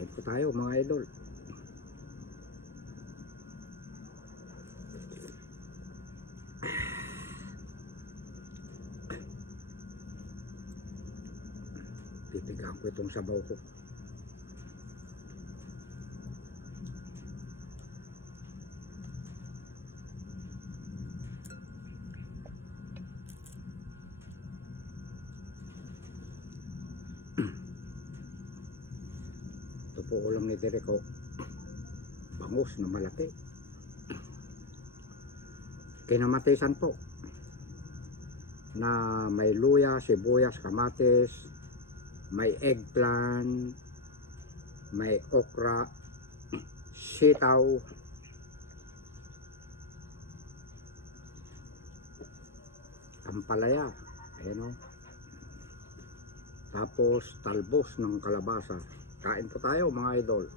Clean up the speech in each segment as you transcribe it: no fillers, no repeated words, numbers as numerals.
Kain po tayo mga idol. Pipigaan ko itong sabaw ko. Ito po ulam ni Dereko. Bangus na malaki. Kinamatisan po. Na may luya, sibuyas, kamatis, may eggplant, may okra, sitaw, ampalaya, ayan o. Tapos talbos ng kalabasa. Kain po tayo mga idol.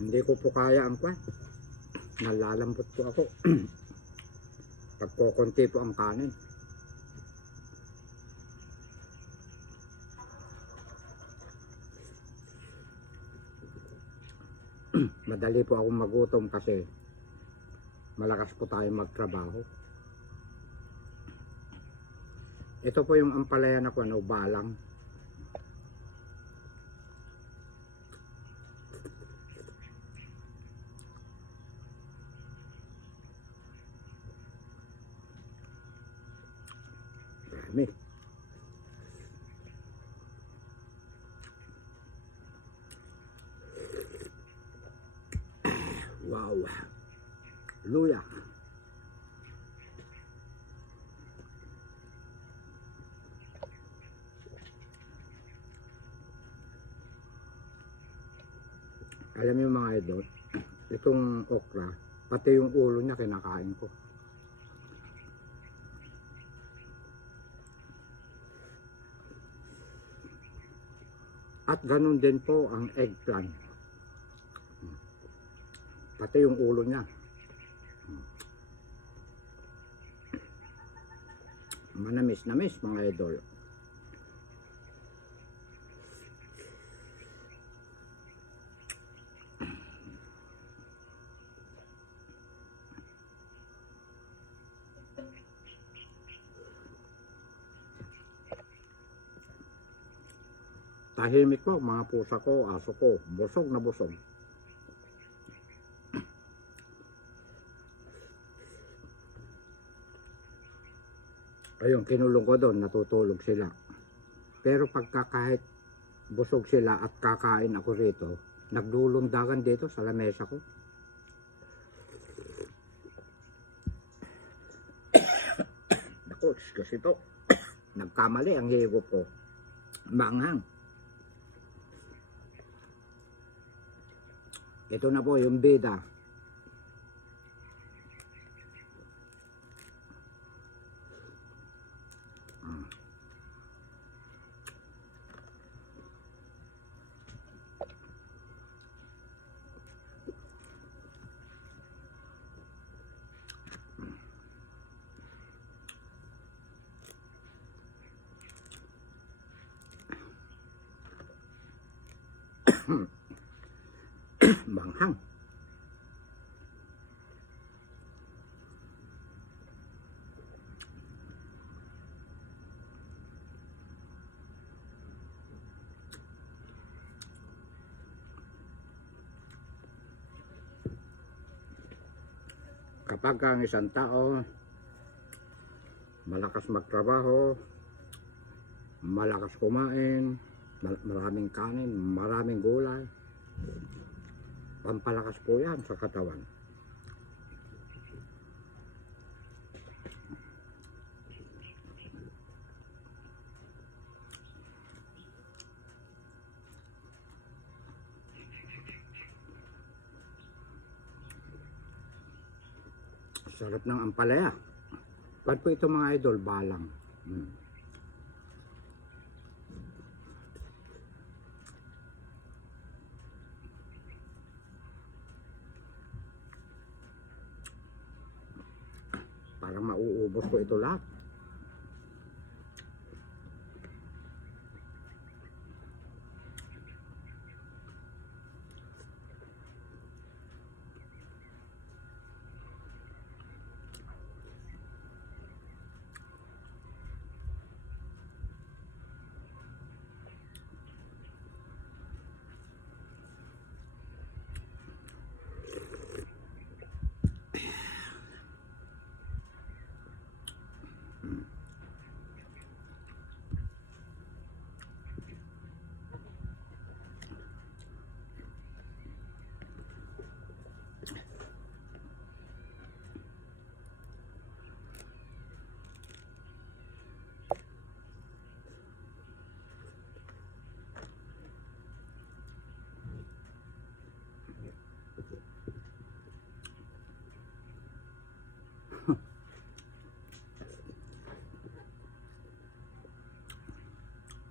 Hindi ko po kaya ang kwan. Nalalambot po ako. Pagkukunti po ang kanin. Madali po akong magutom kasi malakas po tayo magtrabaho. Ito po yung ampalaya na ko, balang. Marami. Wow. Luya. Alam niyo mga idol, itong okra, pati yung ulo niya kinakain ko. At ganun din po ang eggplant. Pati yung ulo niya. Manamis na miss mga idol. Tahimik po mga pusa ko, aso ko, busog na busog. Ayun, kinulong ko doon, natutulog sila. Pero pagka kahit busog sila at kakain ako rito, nagdulundagan dito sa lamesa ko. Naku, kasi ito, nagkamali ang higop ko. Manghang. Ito na po yung bida. Manghang. Kapag ang isang tao malakas magtrabaho, malakas kumain, maraming kanin, maraming gulay, pampalakas po yan sa katawan. Sarap ng ampalaya. Ba't po ito mga idol? Balang. Parang mauubos ko ito lahat.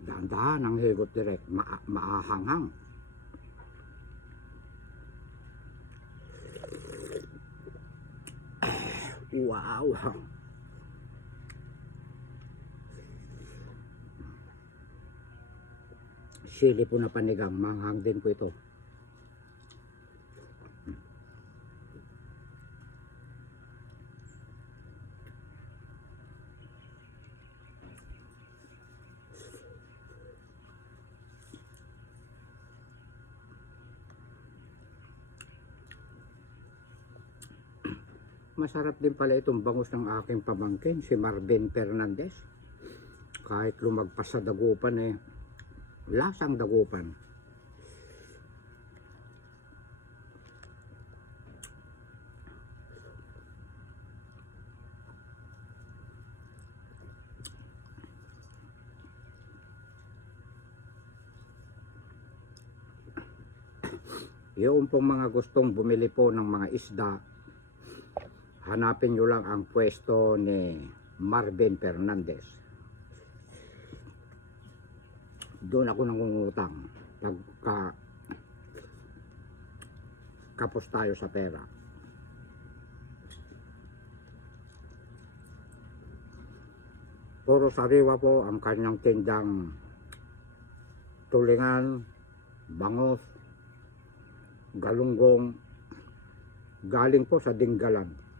Dahan-dahan ang higot direct, maahanghang. Wow! Sili po na panigang, manghang din po ito. Masarap din pala itong bangus ng aking pamangkin, si Marvin Fernandez. Kahit lumagpas sa dagupan lasang dagupan. Yung pong mga gustong bumili po ng mga isda, hanapin nyo lang ang pwesto ni Marvin Fernandez. Doon ako nangungutang pagka kapos tayo sa pera. Puro sariwa po ang kanyang tindang tulingan, bangus, galunggong, galing po sa Dinggalan.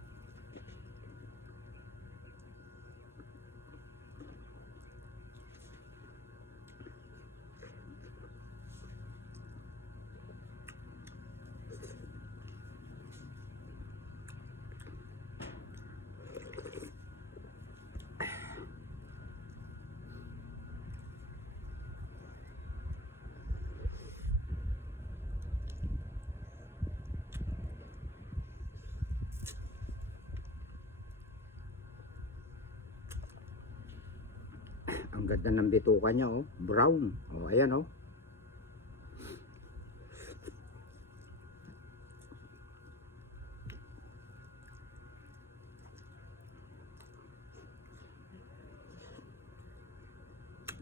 Ang ganda ng bituka niya, oh, brown. Oh, ayan, oh.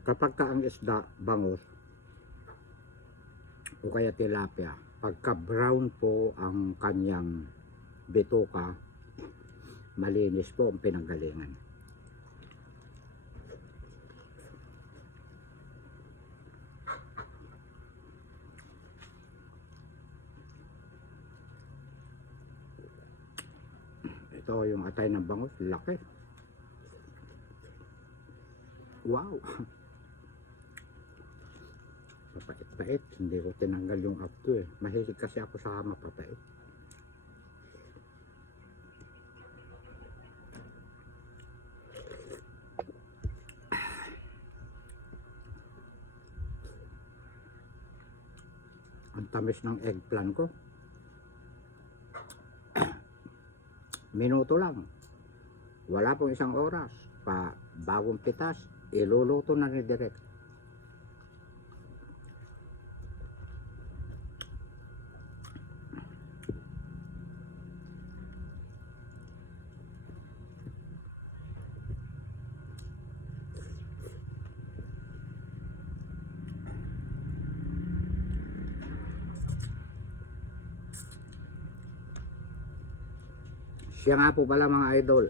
Kapag ka ang isda, bangus, o kaya tilapia, pagka brown po ang kanyang bituka, malinis po ang pinanggalingan. Ito yung atay ng bangus, laki. Wow! Mapait-pait, hindi ko tinanggal yung apto eh. Mahilig kasi ako sa mapapait. Ang tamis ng eggplant ko. Minuto lang. Wala pong isang oras. Pa bagong pitas, iluluto na ni direct. Siya nga po pala mga idol,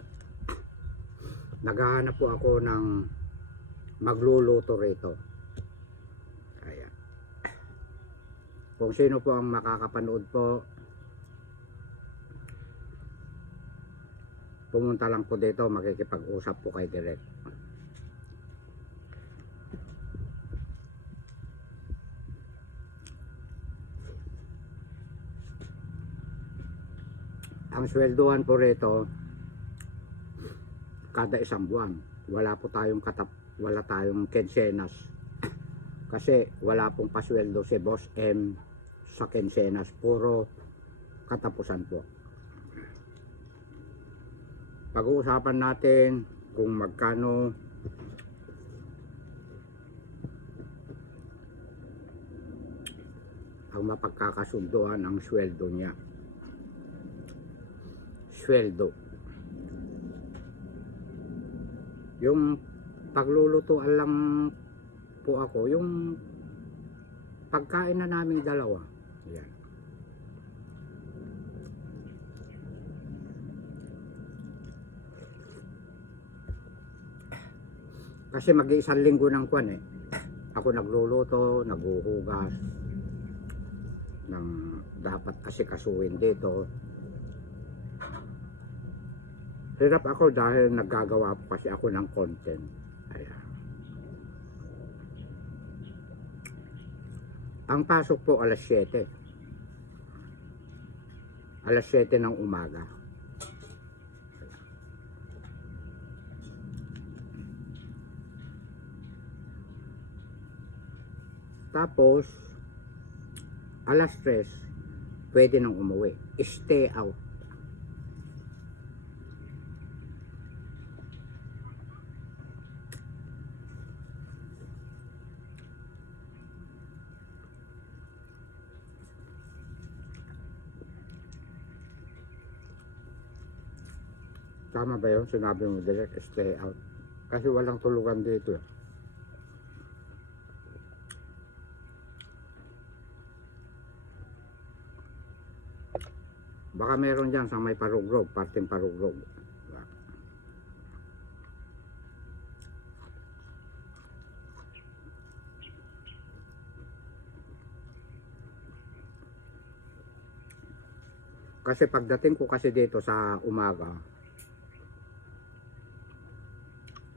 naghahanap po ako ng magluluto rito. Ayan. Kung sino po ang makakapanood po, pumunta lang po dito, makikipag-usap po kay direct. Ang swelduhan po rito kada isang buwan. Wala po tayong wala tayong kensenas. Kasi wala pong pasweldo si Boss M sa kensenas, puro katapusan po. Pag-uusapan natin kung magkano ang mapagkakasunduan ang sweldo niya. Sweldo. Yung paglulutuan lang po ako, yung pagkain na naming dalawa. Yan. Kasi mag-iisang linggo ng kwan eh. Ako nagluluto, naghuhugas ng dapat kasi kasuhin dito. Hirap ako dahil naggagawa po kasi ako ng content. Ayan. Ang pasok po alas 7. Alas 7 ng umaga. Tapos, alas 3, pwede nang umuwi. Stay out. Tama ba yun? Sinabi mo direct, stay out. Kasi walang tulugan dito. Baka meron dyan sa may Parugrog, parting Parugrog. Kasi pagdating ko kasi dito sa umaga,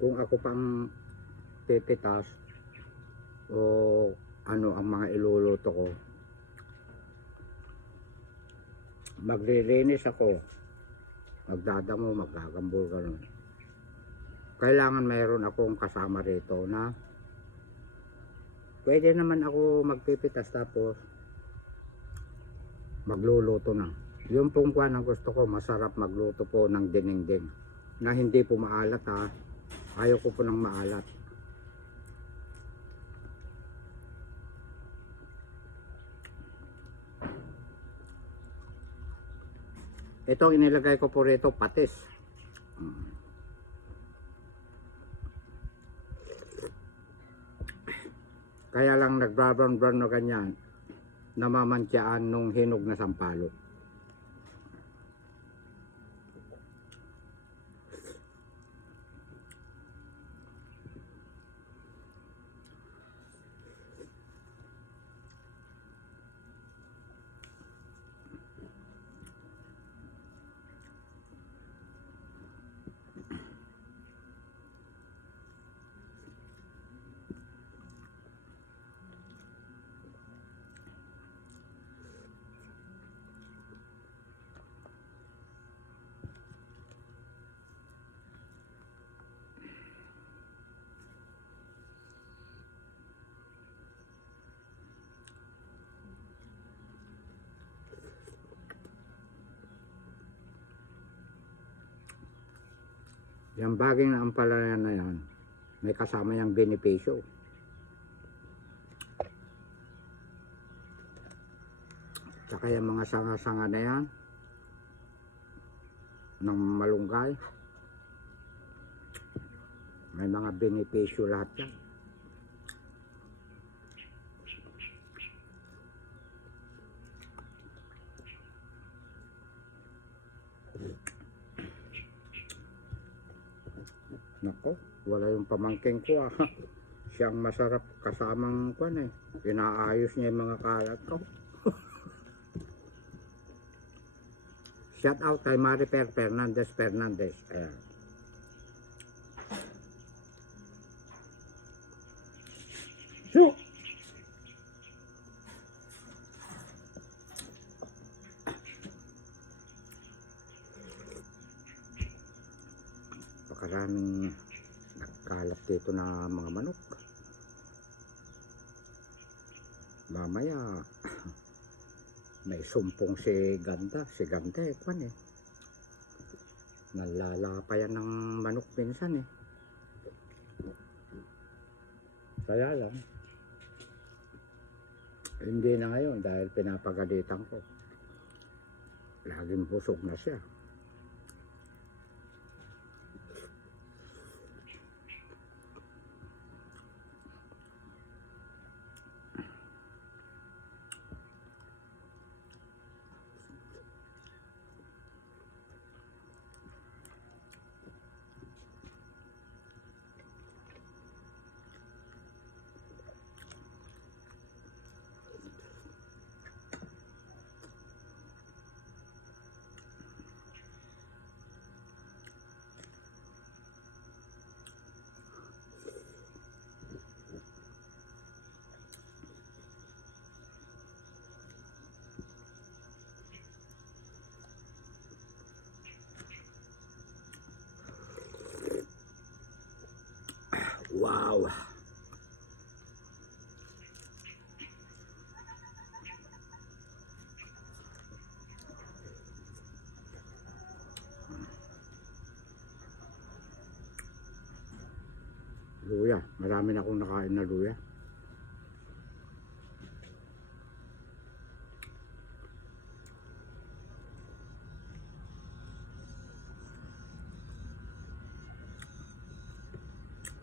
kung ako pang pipitas o ano ang mga iluluto ko, maglilinis ako, magdadamo, magagambol ganun. Kailangan mayroon akong kasama rito na pwede naman ako magpipitas tapos magluluto na. Yung pong kwan ang gusto ko, masarap magluto po ng dinengdeng na hindi po maalat ha. Ayaw ko po ng maalat. Ito inilagay ko po rito, patis. Kaya lang nagbrown-brown na ganyan, namamantyaan nung hinog na sampalok. Yung baging na ampalaya na yan, may kasama yung benepisyo. Saka yung mga sanga-sanga na yan, ng malunggay, may mga benepisyo lahat yan. Nako, wala yung pamangking ko ah. Siyang masarap kasamang kwan eh. Inaayos niya yung mga kalat ko. Shout out kay Marifer Fernandez. Ayan. So, pakaraming nagkalat dito na mga manok. Mamaya may sumpong si Ganda eh, kwan eh. Nalalapayan ng manok minsan eh. Kaya lang, hindi na ngayon dahil pinapagalitan ko. Laging busog na siya. Wow! Luya. Marami na akong nakain na luya.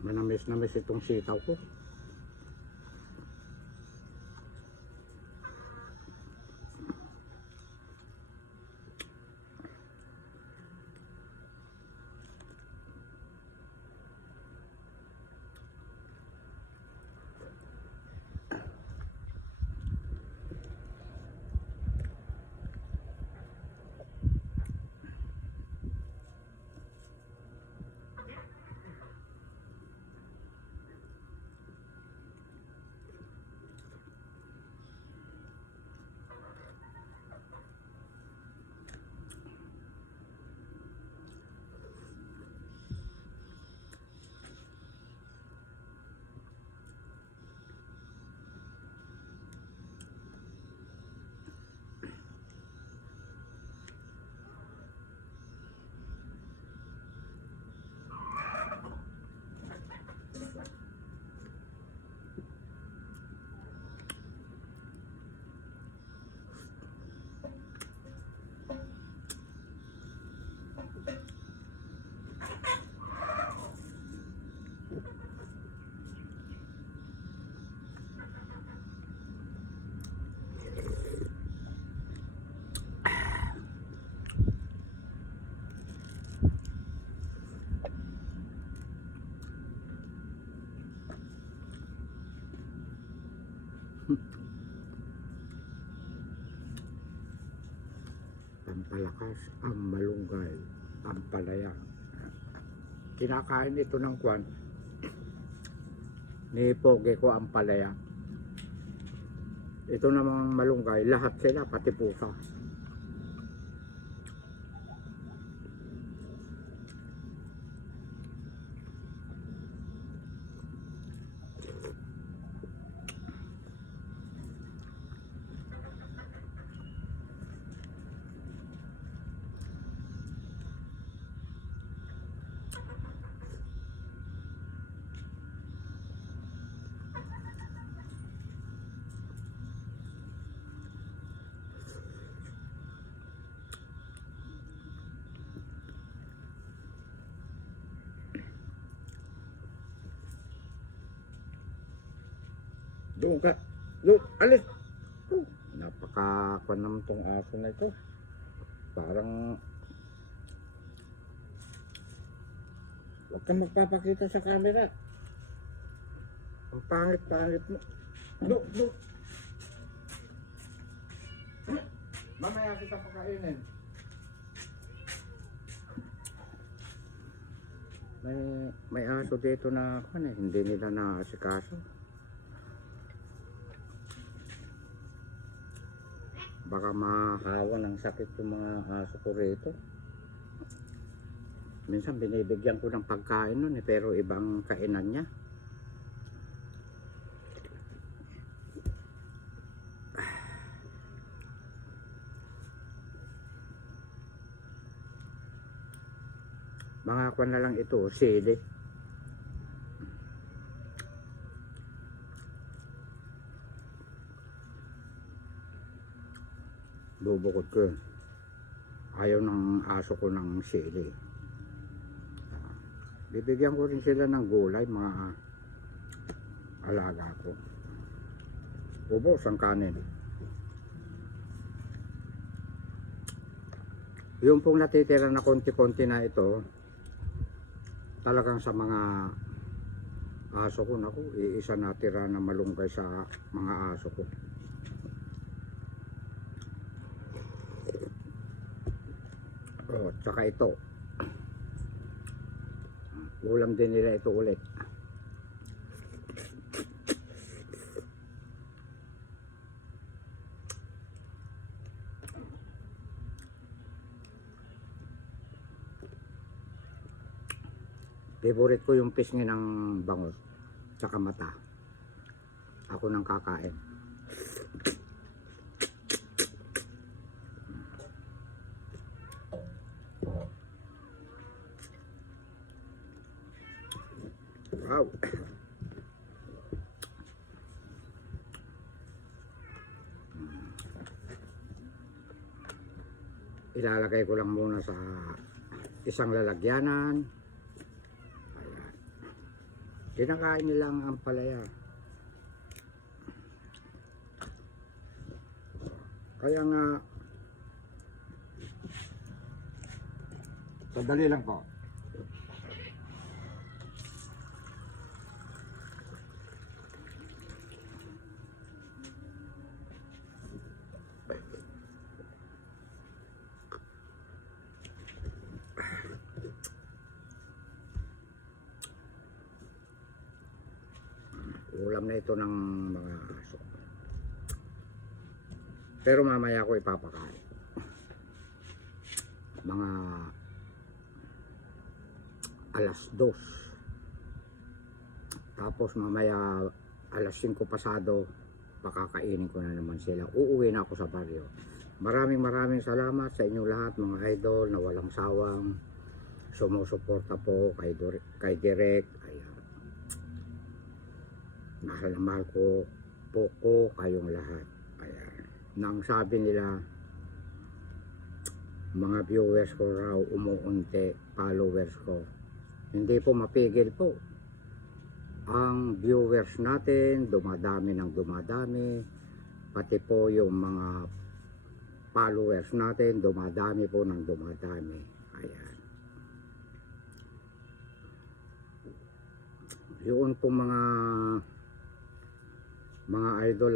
Manamis itong sitaw ko. Pampalakas ang malunggay, ampalaya. Kinakain ito ng kwan ni Pogi ko, ampalaya. Ito namang malunggay, lahat sila pati pusa. Doon ka. Doon, alis. Oh, napaka-kwan naman tong aso na ito. Parang Huwag kang magpapakita sa camera. Ang pangit-pangit mo. Look, look. Mamaya kita pakainin. May aso dito na hindi nila naasikaso. Baka mahawa ng sakit yung mga aso ko rito. Minsan binibigyan ko ng pagkain nun pero ibang kainan niya. Mga kwan na lang ito, sili. Bubukod ko yun. Ayaw ng aso ko ng sili. Bibigyan ko rin sila ng gulay, mga alaga ko. Ubos ang kanin. Yung pong natitira na konti-konti na ito, talagang sa mga aso ko, naku, iisa natira na malunggay sa mga aso ko. Oh, tsaka ito. Ulam din nila ito ulit. Favorite ko yung pisngi ng bangus tsaka mata. Ako nang kakain. Wow. Ilalagay ko lang muna sa isang lalagyanan. Ayan. Kinakain nilang ang palaya. Kaya nga, sandali lang po. Ulam na ito ng mga aso. Pero mamaya ko ipapakain. Mga alas 2. Tapos mamaya alas 5 pasado, pakakainin ko na naman sila. Uuwi na ako sa baryo. Maraming salamat sa inyong lahat mga idol na walang sawang sumusuporta po kay Direk. Ayan. Mahal na mahal ko po kayong lahat. Ayan. Nang sabi nila, mga viewers ko raw umuunti, followers ko. Hindi po mapigil po. Ang viewers natin, dumadami ng dumadami. Pati po yung mga followers natin, dumadami po ng dumadami. Ayan. Yun po mga idol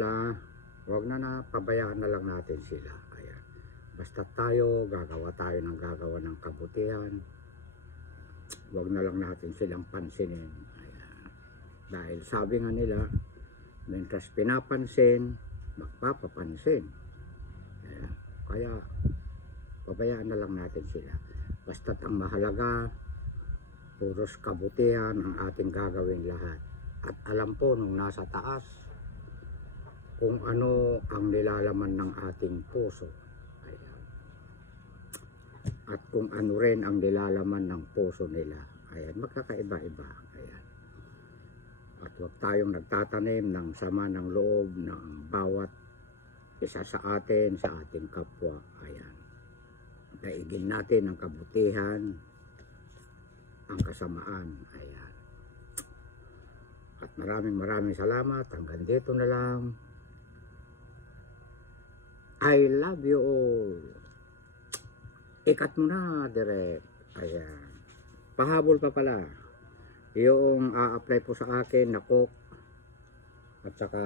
huwag na pabayaan na lang natin sila. Ayan. Basta tayo, gagawa tayo ng kabutihan. Huwag na lang natin silang pansinin. Ayan. Dahil sabi nga nila, mientras pinapansin, magpapapansin. Ayan. Kaya, pabayaan na lang natin sila. Basta't ang mahalaga, puros kabutihan ang ating gagawin lahat. At alam po nung nasa taas, kung ano ang nilalaman ng ating puso. Ayan. At kung ano rin ang nilalaman ng puso nila. Ayan, magkakaiba-iba. Ayan. At huwag tayong nagtatanim ng sama ng loob ng bawat isa sa atin, sa ating kapwa. Ayan. Daigin natin ang kabutihan, ang kasamaan. Ayan. At maraming salamat. Hanggang dito na lang. I love you all. Ikat mo na, Direk. Ayan. Pahabol pa pala. Yung a-apply po sa akin na cook at saka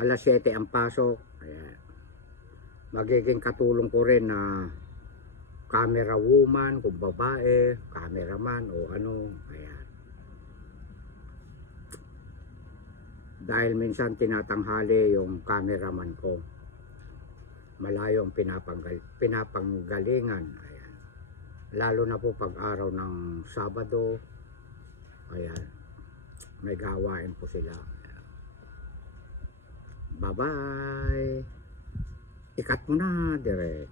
alas 7 ang pasok. Ayan. Magiging katulong ko rin na camera woman, kung babae, cameraman o ano. Ayan. Dahil minsan tinatanghali yung cameraman ko. Malayo ang pinapanggalingan. Ayan. Lalo na po pag araw ng Sabado. Ayan. May gawain po sila. Bye-bye. Ikat mo na, dire.